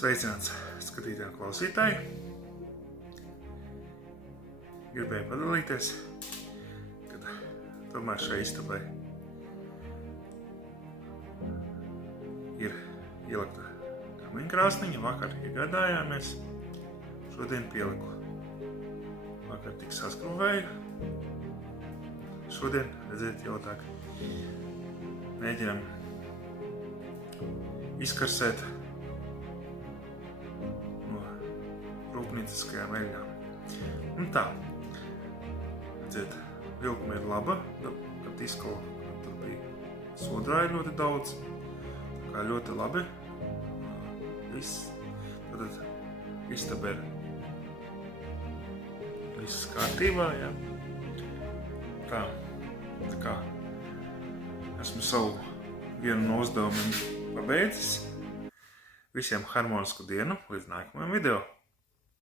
Sveicināts skatītāji un klausītāji. Gribēju padalīties, kad tomēr šai istabai ir ielikta kamiņkrāsniņa. Vakar iegādājāmies, šodien pieliku. Vakar tik saskrūvēju, šodien, redziet, jau tā, mēģinam izkarsēt no rūpnieciskajām eļļām. Un tā, redziet, vilkuma ir laba, kad izkalu, tur bija sodrāja ļoti daudz, tā kā ļoti labi. Tad istaba ir viss kārtībā, jā. Tā kā esmu savu vienu no uzdevumiem pabeidzis. Visiem harmonisku dienu, līdz nākamajam video!